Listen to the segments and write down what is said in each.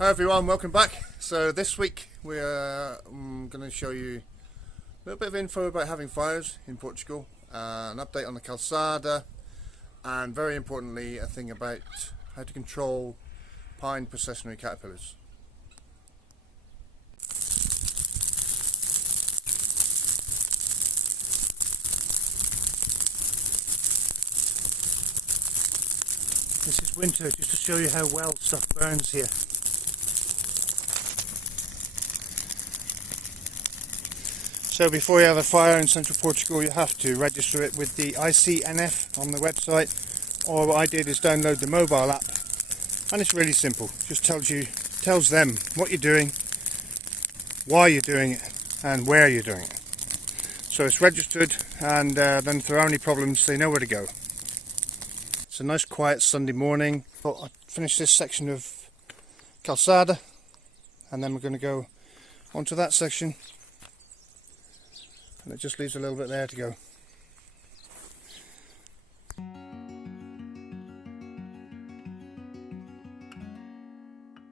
Hi everyone, welcome back. So this week we're going to show you a little bit of info about having fires in Portugal, an update on the Calçada, and very importantly a thing about how to control Pine Processionary Caterpillars. This is winter, just to show you how well stuff burns here. So before you have a fire in central Portugal, you have to register it with the ICNF on the website, or what I did is download the mobile app, and it's really simple. Just tells them what you're doing, why you're doing it, and where you're doing it. So it's registered, and then if there are any problems, they know where to go. It's a nice quiet Sunday morning. I'll finish this section of Calçada, and then we're going to go onto that section. And it just leaves a little bit there to go.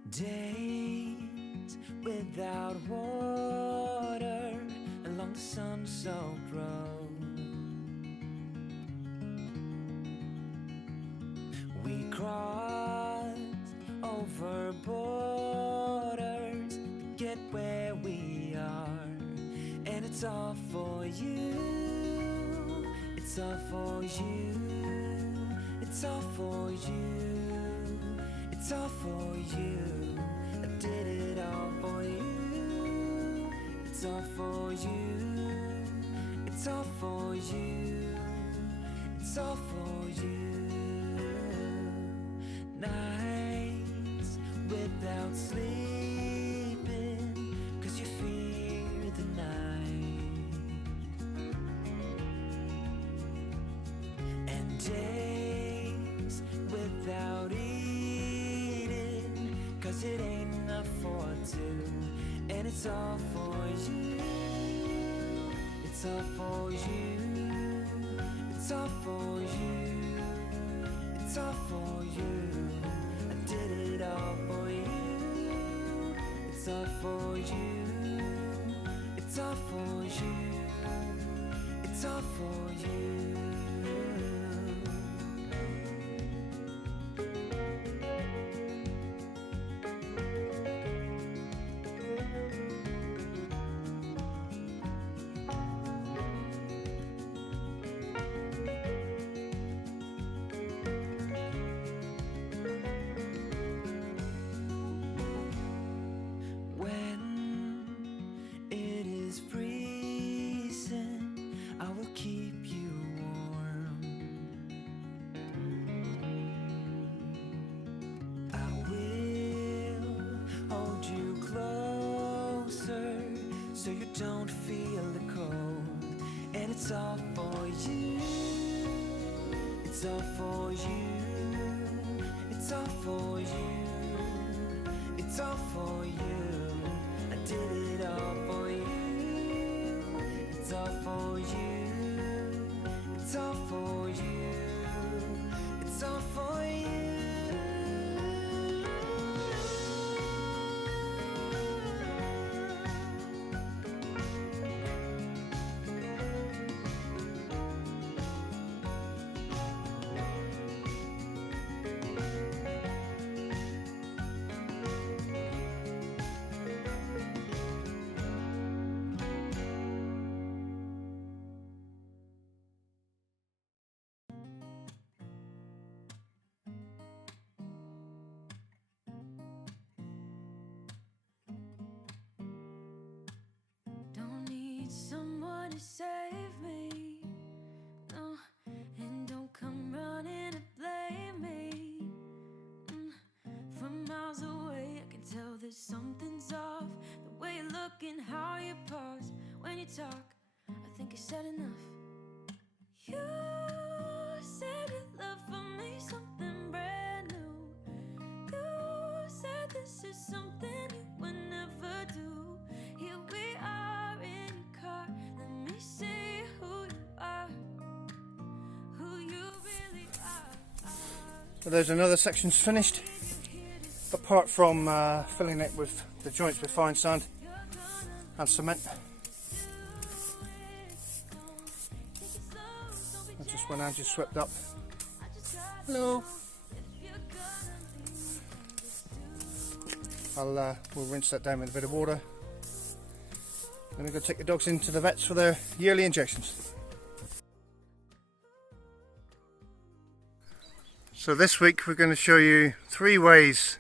Days without water along the sun-soaked road. We crossed over borders to get where we are. And it's all for you, it's all for you, it's all for you, it's all for you. I did it all for you, it's all for you, it's all for you, it's all for you. Nights without sleeping, 'cause you fear the night. Days without eating, 'cause it ain't enough for two. And it's all for you, it's all for you, it's all for you, it's all for you. I did it all for you, it's all for you, it's all for you, it's all for you. So you don't feel the cold. And it's all for you, it's all for you, it's all for you, it's all for you. I did it all for you, it's all for you, it's all for you, it's all for you. Someone to save me, no, and don't come running to blame me. From miles away I can tell that something's off. The way you look and how you pause when you talk, I think I said enough. You said your love for me something brand new. You said this is something you would never do. Here we are in your car, let me see who you are, who you really are. So there's another section's finished. apart from filling it with the joints with fine sand and cement. That's just when Angie's swept up. Hello. We'll rinse that down with a bit of water. Then we're going to take the dogs into the vets for their yearly injections. So this week we're going to show you 3 ways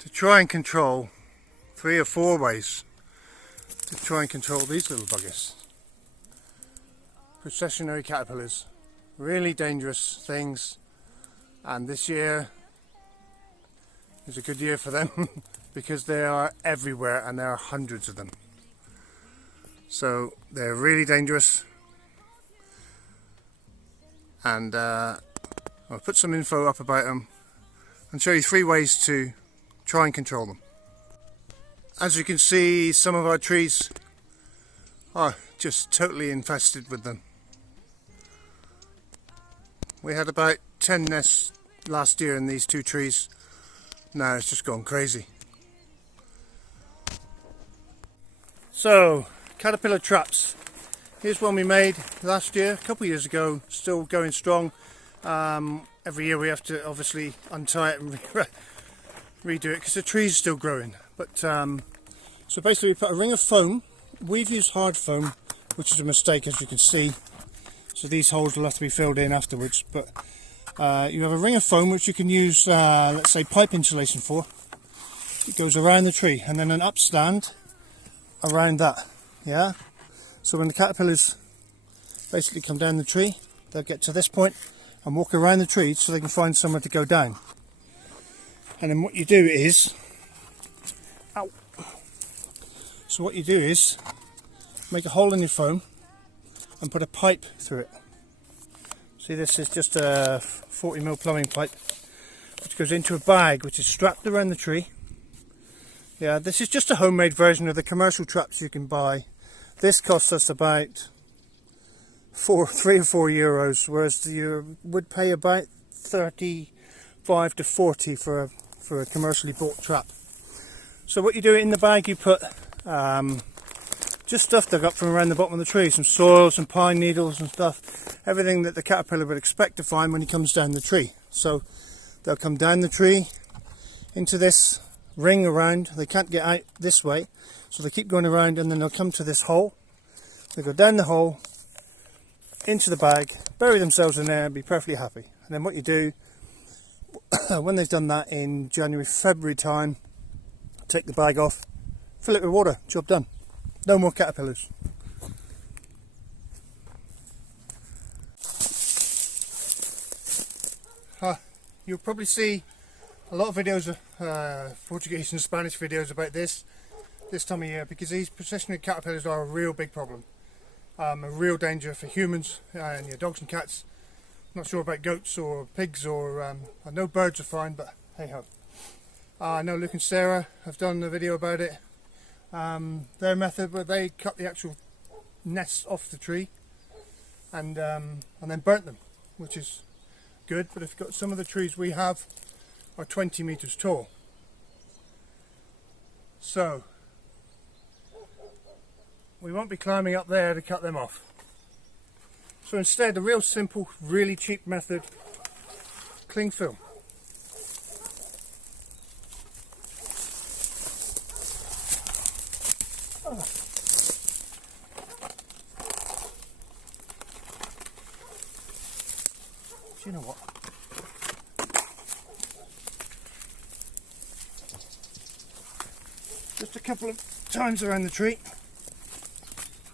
to try and control, 3 or 4 ways to try and control these little buggers. Processionary caterpillars, really dangerous things, and this year is a good year for them because they are everywhere and there are hundreds of them. So they're really dangerous, and I'll put some info up about them and show you 3 ways to try and control them. As you can see, some of our trees are just totally infested with them. We had about 10 nests last year in these 2 trees. Now it's just gone crazy. So, caterpillar traps. Here's one we made last year, a couple of years ago, still going strong. Every year we have to obviously untie it and redo it because the tree's still growing. But so basically we put a ring of foam. We've used hard foam, which is a mistake, as you can see. So these holes will have to be filled in afterwards. But you have a ring of foam which you can use, let's say, pipe insulation for. It goes around the tree, and then an upstand around that. Yeah. So when the caterpillars basically come down the tree, they'll get to this point and walk around the tree so they can find somewhere to go down. And then what you do is, ow. So what you do is make a hole in your foam and put a pipe through it. See, this is just a 40mm plumbing pipe which goes into a bag which is strapped around the tree. Yeah, this is just a homemade version of the commercial traps you can buy. This costs us about 3 or 4 euros, whereas you would pay about 35 to 40 for a commercially bought trap. So what you do in the bag, you put just stuff dug up from around the bottom of the tree, some soil, some pine needles and stuff, everything that the caterpillar would expect to find when he comes down the tree. So they'll come down the tree into this ring around. They can't get out this way, so they keep going around, and then they'll come to this hole. They go down the hole into the bag, bury themselves in there and be perfectly happy. And then what you do when they've done that in January, February time, take the bag off, fill it with water, job done. No more caterpillars. You'll probably see a lot of videos of Portuguese and Spanish videos about this time of year, because these processionary caterpillars are a real big problem. A real danger for humans and your dogs and cats. Not sure about goats or pigs, or I know birds are fine, but hey ho. I know Luke and Sarah have done a video about it. Their method where they cut the actual nests off the tree and then burnt them, which is good. But if you've got some of the trees we have are 20 meters tall, so we won't be climbing up there to cut them off. So instead, a real simple, really cheap method, cling film. Oh. Do you know what? Just a couple of times around the tree,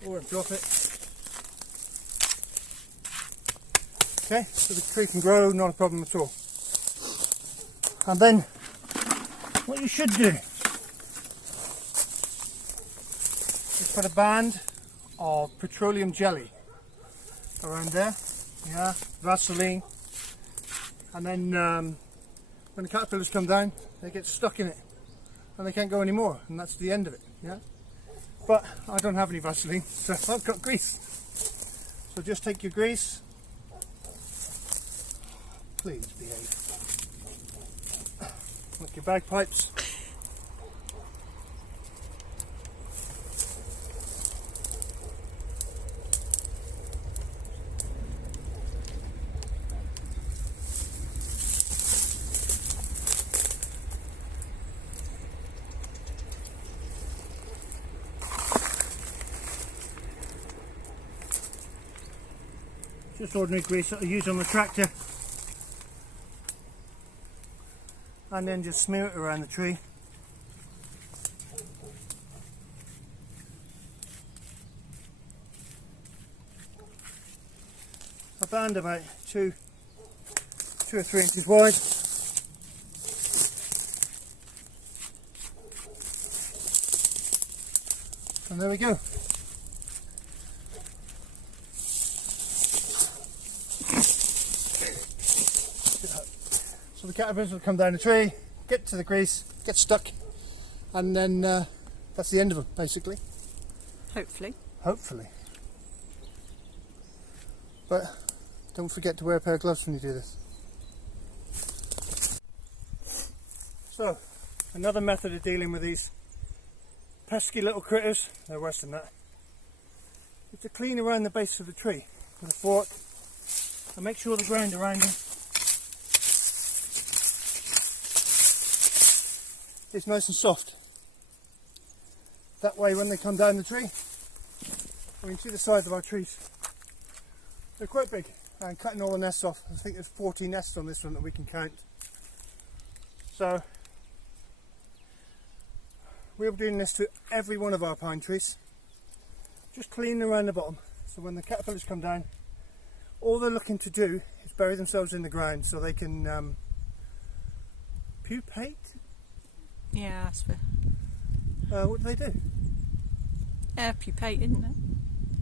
or drop it. Okay, so the tree can grow, not a problem at all. And then what you should do is put a band of petroleum jelly around there, yeah, Vaseline, and then when the caterpillars come down, they get stuck in it and they can't go anymore, and that's the end of it, yeah. But I don't have any Vaseline, so I've got grease. So just take your grease. Please behave. like your bagpipes. Just ordinary grease that I use on the tractor, and then just smear it around the tree. A band about 2 or 3 inches wide. And there we go. So the caterpillars will come down the tree, get to the grease, get stuck, and then that's the end of them, basically. Hopefully. Hopefully. But don't forget to wear a pair of gloves when you do this. So, another method of dealing with these pesky little critters, they're worse than that, is to clean around the base of the tree with a fork and make sure the ground around them is nice and soft. That way when they come down the tree, I mean, see the size of our trees, they're quite big, and cutting all the nests off, I think there's 40 nests on this one that we can count. So we're doing this to every one of our pine trees, just cleaning around the bottom, so when the caterpillars come down, all they're looking to do is bury themselves in the ground so they can pupate. Yeah, that's fair. What do they do? Pupate, isn't it?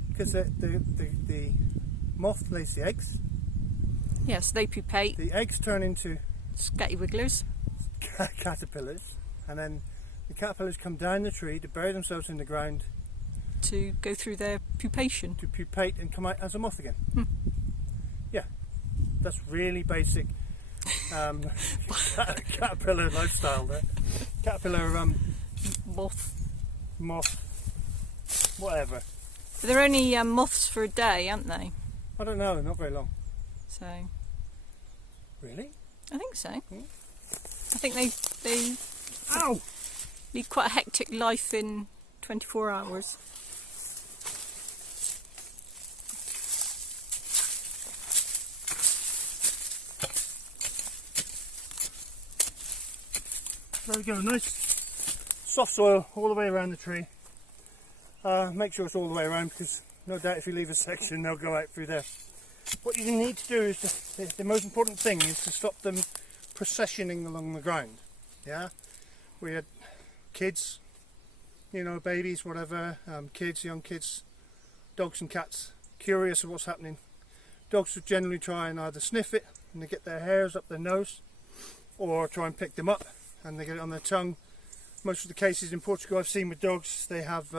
Because the moth lays the eggs. Yes, they pupate. The eggs turn into Scatty wigglers. caterpillars, and then the caterpillars come down the tree to bury themselves in the ground To go through their pupation. to pupate and come out as a moth again. Hmm. Yeah, that's really basic caterpillar lifestyle there. Caterpillar moth, whatever. But they're only moths for a day, aren't they? I don't know, not very long. So Really? I think so. Hmm. I think they Ow! lead quite a hectic life in 24 hours. There we go, nice soft soil all the way around the tree. Make sure it's all the way around, because no doubt if you leave a section they'll go out through there. What you need to do is, the most important thing is to stop them processioning along the ground. Yeah, we had kids, you know, babies, whatever, kids, young kids, dogs and cats, curious of what's happening. Dogs would generally try and either sniff it and they get their hairs up their nose, or try and pick them up and they get it on their tongue. Most of the cases in Portugal I've seen with dogs, they have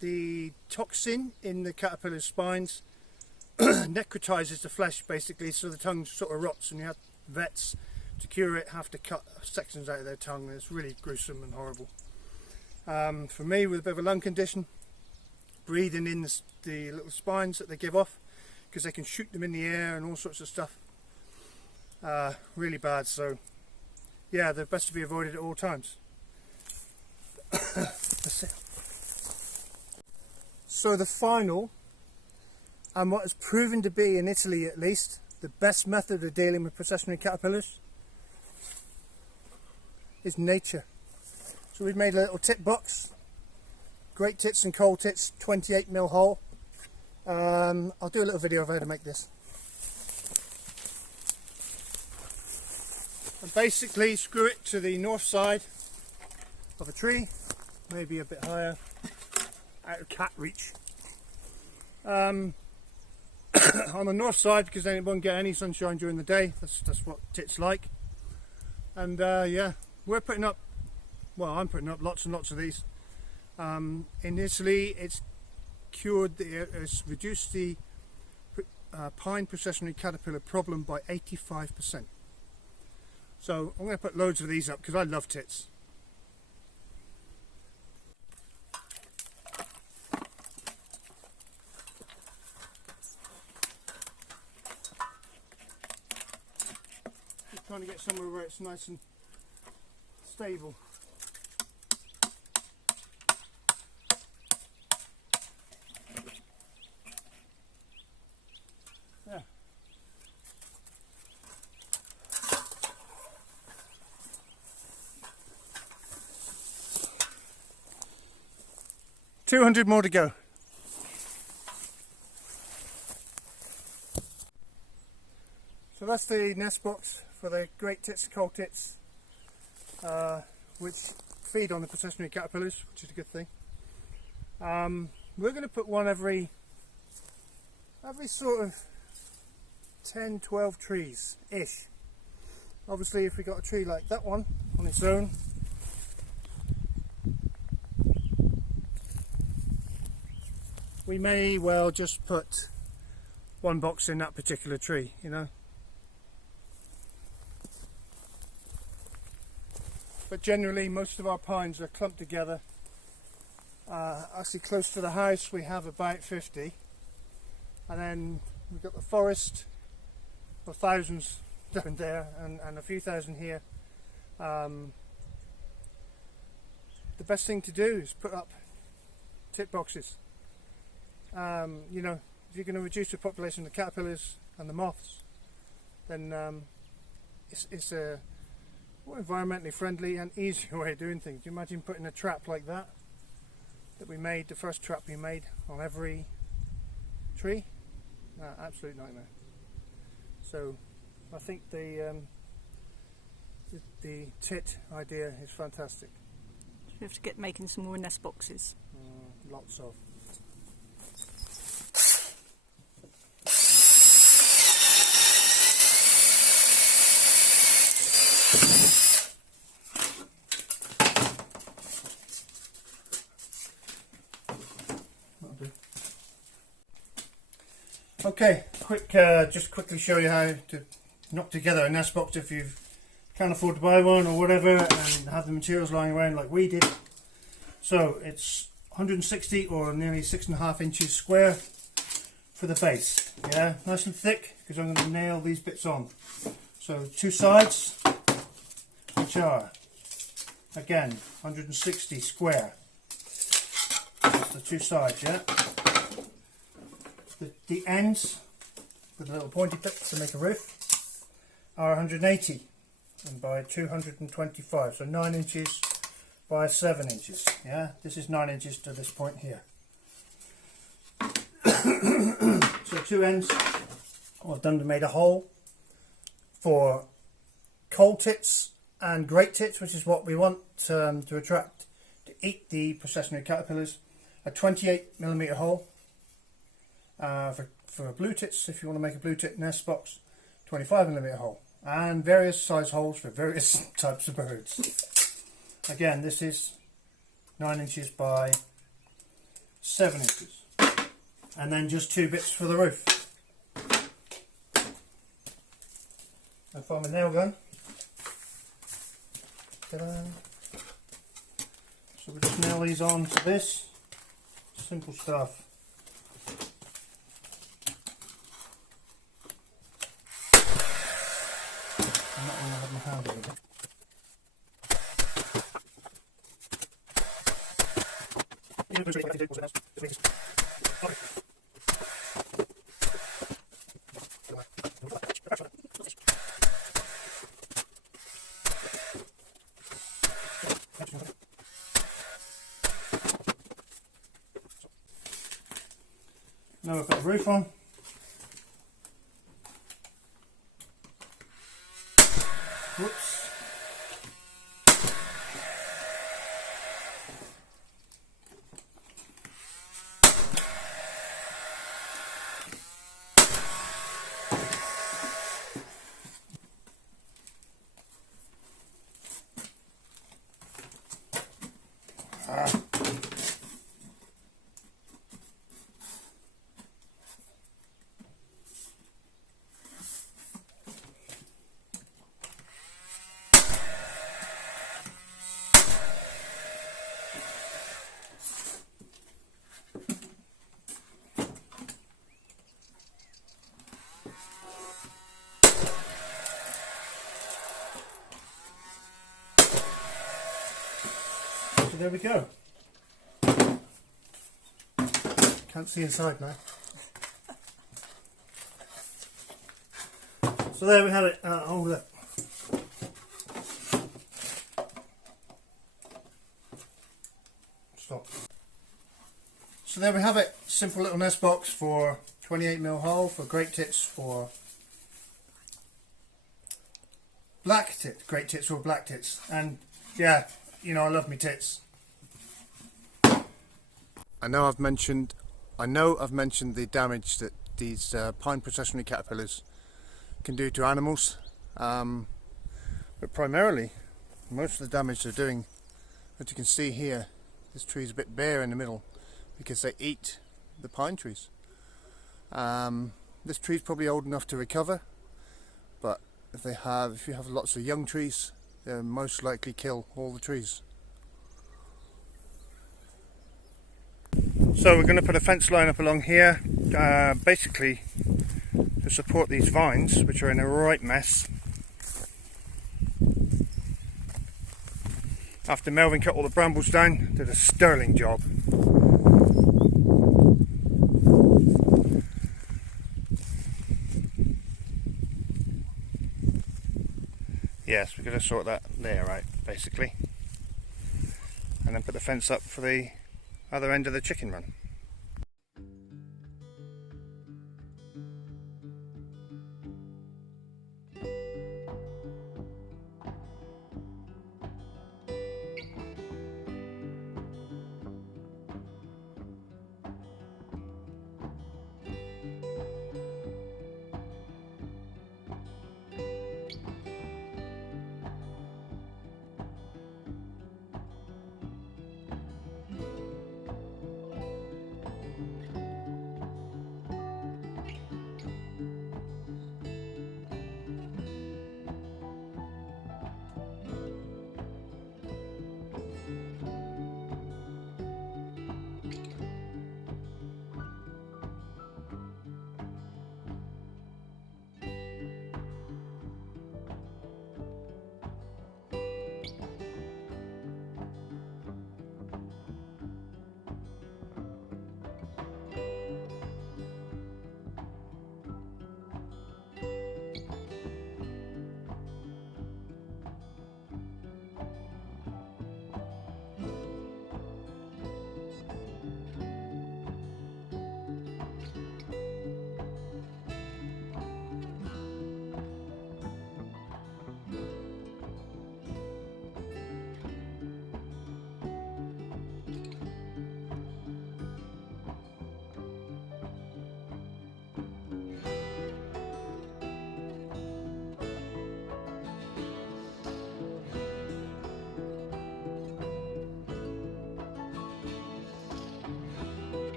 the toxin in the caterpillar's spines necrotizes the flesh basically, so the tongue sort of rots, and you have vets to cure it have to cut sections out of their tongue, and it's really gruesome and horrible. For me, with a bit of a lung condition, breathing in the little spines that they give off, because they can shoot them in the air and all sorts of stuff, really bad. So yeah, they're best to be avoided at all times. That's it. So the final, and what has proven to be, in Italy at least, the best method of dealing with processionary caterpillars is nature. So we've made a little tit box, great tits and cold tits, 28mm hole. I'll do a little video of how to make this. And basically screw it to the north side of a tree, maybe a bit higher, out of cat reach. On the north side, because then it won't get any sunshine during the day. That's what tits like. And yeah, we're putting up, well, I'm putting up lots and lots of these. In Italy, it's reduced the Pine Processionary Caterpillar problem by 85%. So I'm going to put loads of these up because I love tits. Just trying to get somewhere where it's nice and stable. Yeah. $200 more to go. So that's the nest box for the great tits, cold tits, which feed on the processionary caterpillars, which is a good thing. We're going to put one every sort of 10-12 trees ish. Obviously if we got a tree like that one on its own, we may well just put one box in that particular tree, you know. But generally most of our pines are clumped together. Actually close to the house we have about 50, and then we've got the forest of thousands down there and a few thousand here. The best thing to do is put up tit boxes. You know, if you're going to reduce the population of the caterpillars and the moths, then it's a more environmentally friendly and easier way of doing things. You imagine putting a trap like that we made, the first trap we made on every tree? Absolute nightmare. So I think the tit idea is fantastic. We have to get making some more nest boxes. Lots of. Okay, just quickly show you how to knock together a nest box if you can't afford to buy one or whatever and have the materials lying around like we did. So it's 160 or nearly 6.5 inches square for the base. Yeah, nice and thick because I'm going to nail these bits on. So two sides, which are again 160 square. That's the two sides, yeah. The ends with the little pointy bits to make a roof are 180 and by 225, so 9 inches by 7 inches. Yeah, this is 9 inches to this point here. So two ends, I've made a hole for cold tits and great tits, which is what we want to eat the processionary caterpillars. A 28mm hole. For blue tits, if you want to make a blue tit nest box, 25mm hole, and various size holes for various types of birds. Again, this is 9 inches by 7 inches, and then just two bits for the roof. I find my nail gun. Ta-da. So we just nail these on to this. Simple stuff. And that one I have my hand over. Now we've got the roof on. Whoops. there we go. Can't see inside now. So there we have it. Oh look. Stop. So there we have it. Simple little nest box for 28mm hole for great tits for black tits. Great tits or black tits. And yeah, you know I love me tits. I know I've mentioned the damage that these Pine Processionary Caterpillars can do to animals, but primarily most of the damage they're doing, as you can see here, this tree is a bit bare in the middle because they eat the pine trees. This tree is probably old enough to recover, but if you have lots of young trees, they'll most likely kill all the trees. So we're going to put a fence line up along here, basically to support these vines, which are in a right mess. After Melvin cut all the brambles down, did a sterling job. Yes, we're going to sort that layer out, basically, and then put the fence up for the other end of the chicken run.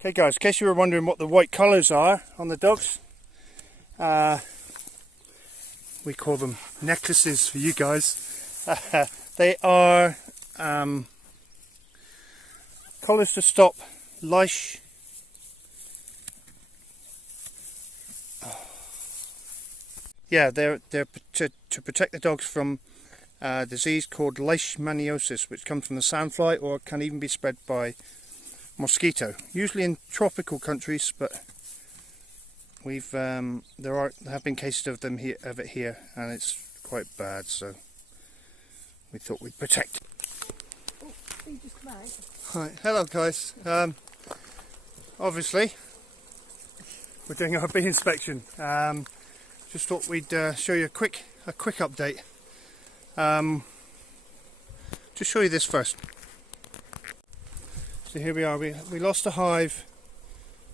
Okay guys, in case you were wondering what the white colours are on the dogs, we call them necklaces for you guys. They are collars to stop lice. Yeah, they're to protect the dogs from a disease called leishmaniasis, which comes from the sandfly or can even be spread by mosquito. Usually in tropical countries, but there have been cases of it here, and it's quite bad. So we thought we'd protect. Oh, you just come out. Hi, hello guys. Obviously, we're doing our bee inspection. Just thought we'd show you a quick update. Just show you this first. So here we are. We lost a hive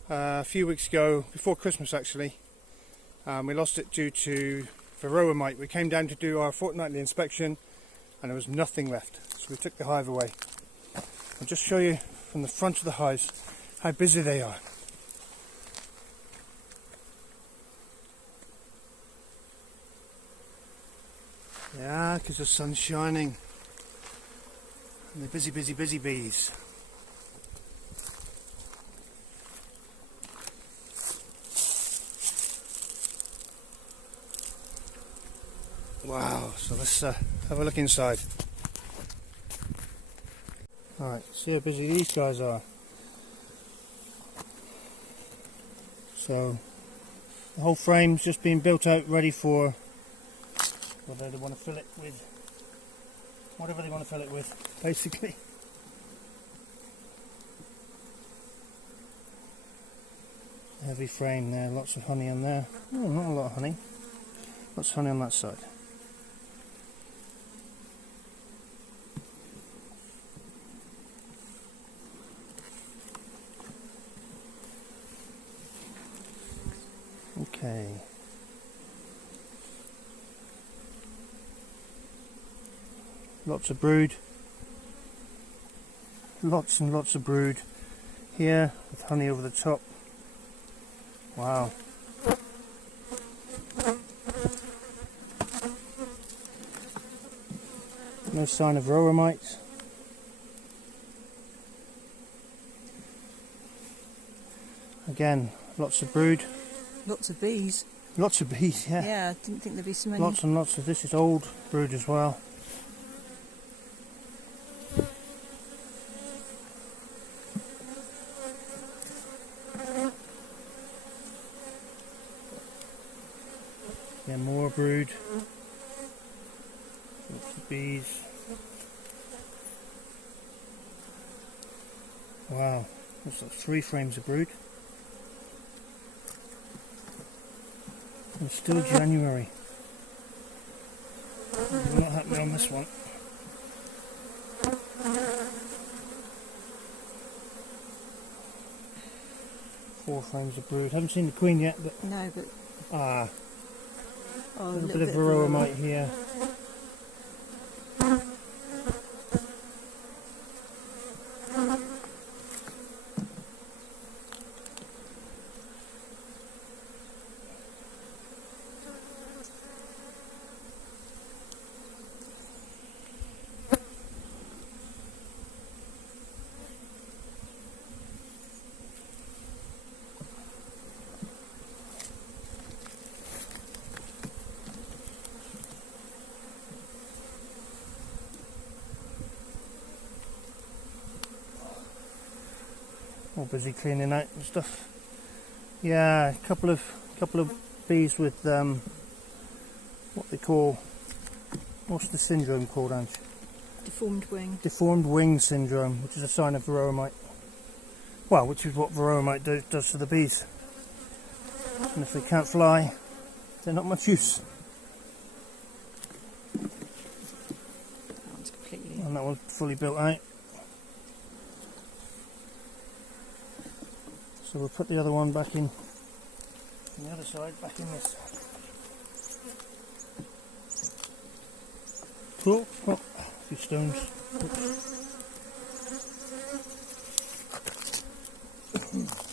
a few weeks ago, before Christmas actually. We lost it due to varroa mite. We came down to do our fortnightly inspection, and there was nothing left. So we took the hive away. I'll just show you from the front of the hives how busy they are. Yeah, because the sun's shining. And they're busy, busy, busy bees. Wow, so let's have a look inside. Alright, see how busy these guys are. So, the whole frame's just been built out ready for whether they want to fill it with whatever they want to fill it with, basically. Heavy frame there, lots of honey on there. Oh, not a lot of honey. Lots of honey on that side. Okay. Lots of brood. Lots and lots of brood here with honey over the top. Wow. No sign of varroa mites. Again, lots of brood. Lots of bees. Lots of bees, yeah. Yeah, I didn't think there'd be so many. Lots and lots of this is old brood as well. Yeah, more brood. Lots of bees. Wow, that's like 3 frames of brood. And still January. We're not happy on this one. Four frames of brood. Haven't seen the queen yet, but No, but a oh, little bit of varroa mite here. All busy cleaning out and stuff. Yeah, a couple of bees with what they call, what's the syndrome called, Ange? Deformed wing. Deformed wing syndrome, which is a sign of varroa mite. Well, which is what varroa mite does to the bees. And if they can't fly, they're not much use. That one's completely. And that one's fully built out. So we'll put the other one back in, on the other side, back in this. Cool. Oh, a few stones. Oops.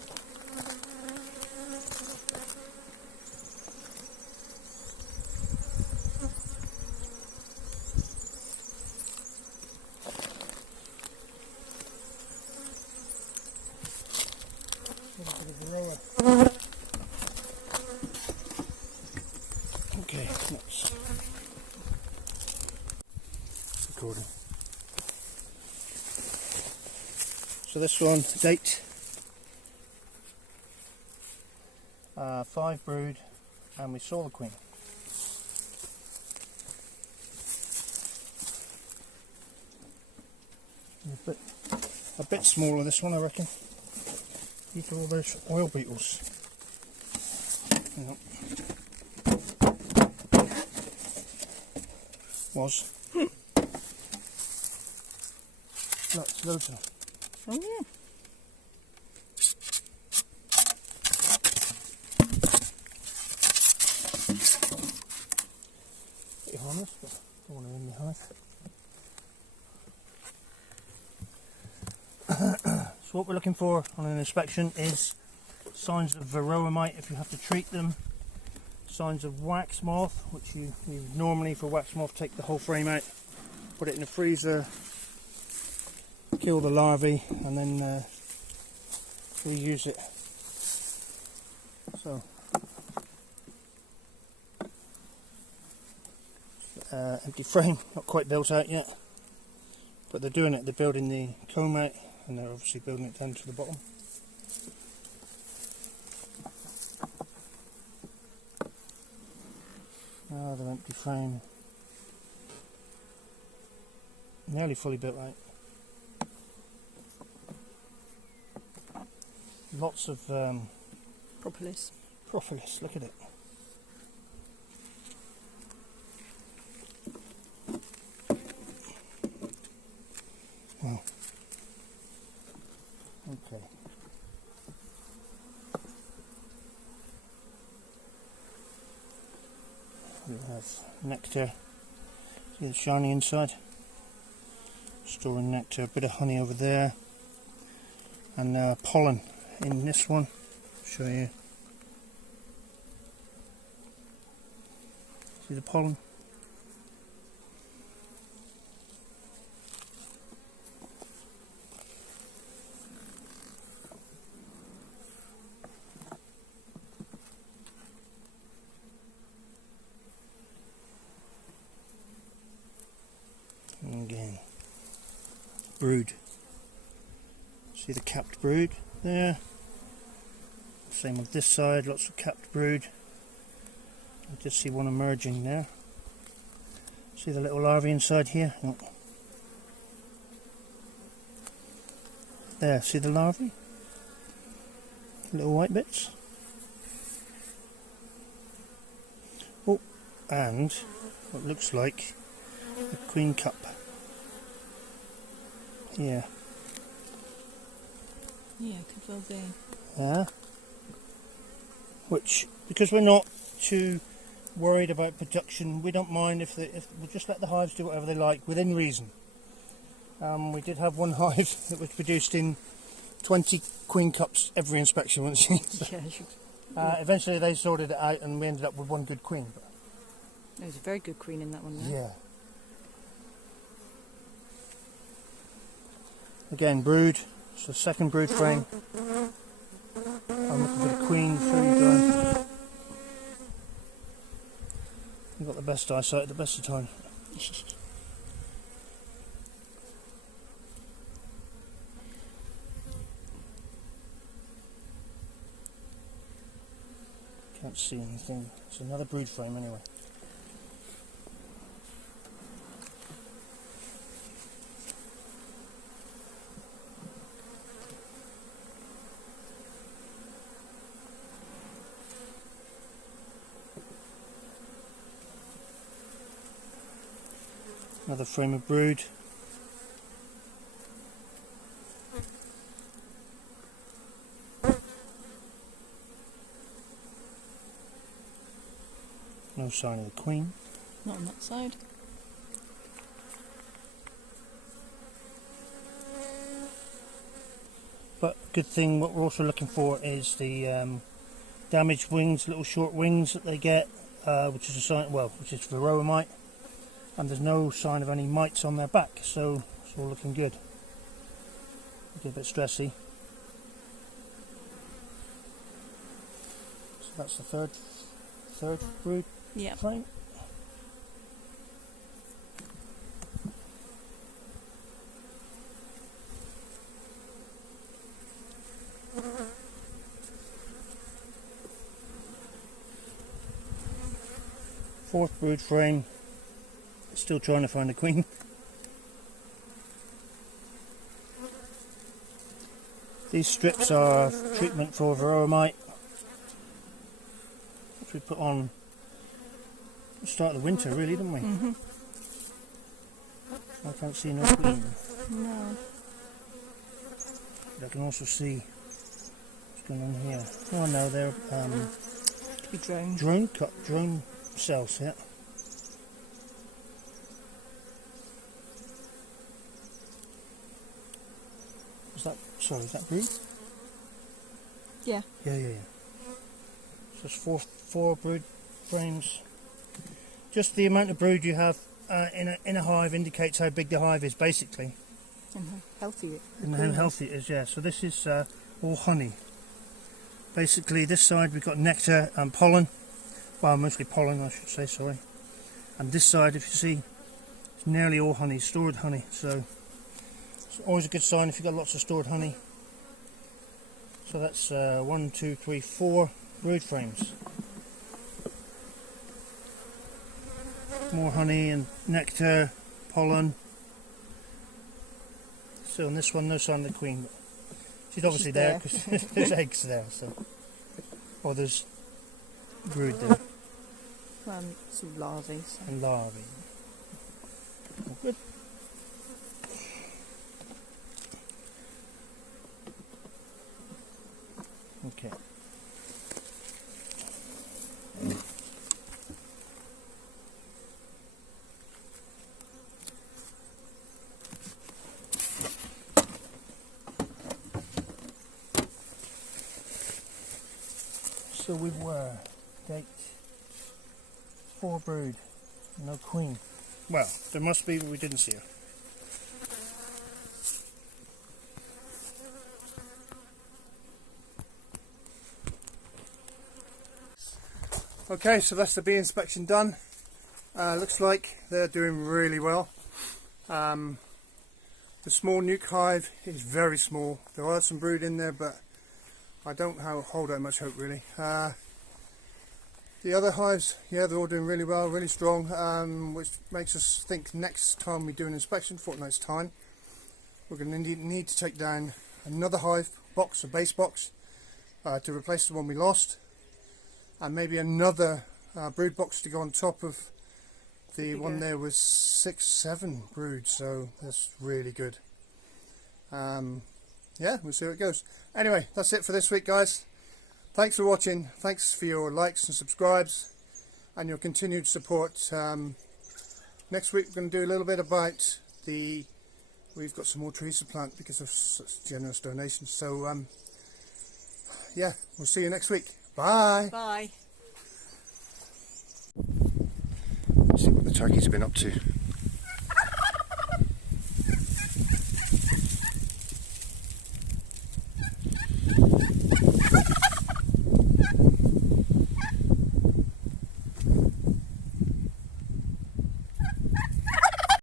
So this one, date, 5 brood, and we saw the queen. A bit smaller this one, I reckon. These are all those oil beetles. Hang on. Was. Look, loads of them. Oh yeah. Pretty harmless, but don't want to in the hive. So what we're looking for on an inspection is signs of varroa mite if you have to treat them, signs of wax moth, which you normally for wax moth take the whole frame out, put it in the freezer, kill the larvae, and then reuse it. So empty frame, not quite built out yet, but they're doing it. They're building the comb out, and they're obviously building it down to the bottom. Another empty frame, nearly fully built out. Lots of Propolis. propolis, look at it. Wow. Okay. We have nectar. See the shiny inside? Storing nectar, a bit of honey over there. And pollen in this one. I'll show you. See the pollen? And again, brood. See the capped brood there. Same with this side, lots of capped brood. I just see one emerging there. See the little larvae inside here? No. There, see the larvae? Little white bits. Oh, and what looks like a queen cup. Here. Yeah, could well be. Yeah. Which, because we're not too worried about production, we don't mind if we'll just let the hives do whatever they like within reason. We did have one hive that was produced in 20 queen cups every inspection, wasn't she? Yeah, eventually they sorted it out and we ended up with one good queen. But there was a very good queen in that one there. yeah. Again, brood. So second brood frame. I'm looking for the queen before you go. You've got the best eyesight at the best of time. Can't see anything. It's another brood frame anyway. Another frame of brood. No sign of the queen. Not on that side. But good thing, what we're also looking for is the damaged wings, little short wings that they get, which is a sign, well, which is varroa mite. And there's no sign of any mites on their back, so it's all looking good. A bit stressy. So that's the third brood frame. Fourth brood frame. Still trying to find a queen. These strips are treatment for varroa mite, which we put on at the start of the winter, really, didn't we? Mm-hmm. I can't see no queen. No. But I can also see what's going on here. Oh no, they're Could be drone. drone cells, yeah. Is that brood? Yeah. Yeah. So it's four brood frames. Just the amount of brood you have in a hive indicates how big the hive is, basically. And how healthy it is. And how healthy it is, yeah. So this is all honey. Basically, this side we've got nectar and pollen. Well, mostly pollen, I should say, sorry. And this side, if you see, it's nearly all honey, stored honey. So it's always a good sign if you've got lots of stored honey. So that's 1, 2, 3, 4 brood frames. More honey and nectar, pollen. So on this one, no sign of the queen. She's obviously there because there's eggs there. So, or there's brood there Some larvae. So. and larvae. Oh, good. Okay. So we were gate 4 brood, no queen. Well, there must be, but we didn't see her. Okay, so that's the bee inspection done. Looks like they're doing really well. The small nuke hive is very small. There are some brood in there, but I don't hold out much hope, really. The other hives, yeah, they're all doing really well, really strong, which makes us think next time we do an inspection, fortnight's time, we're going to need to take down another hive box, a base box, to replace the one we lost, and maybe another brood box to go on top of the one there with 6, 7 brood, so that's really good. Yeah, we'll see how it goes. Anyway, that's it for this week, guys. Thanks for watching. Thanks for your likes and subscribes and your continued support. Next week we're going to do a little bit about we've got some more trees to plant because of such generous donations. So yeah, we'll see you next week. Bye. Bye. Let's see what the turkeys have been up to.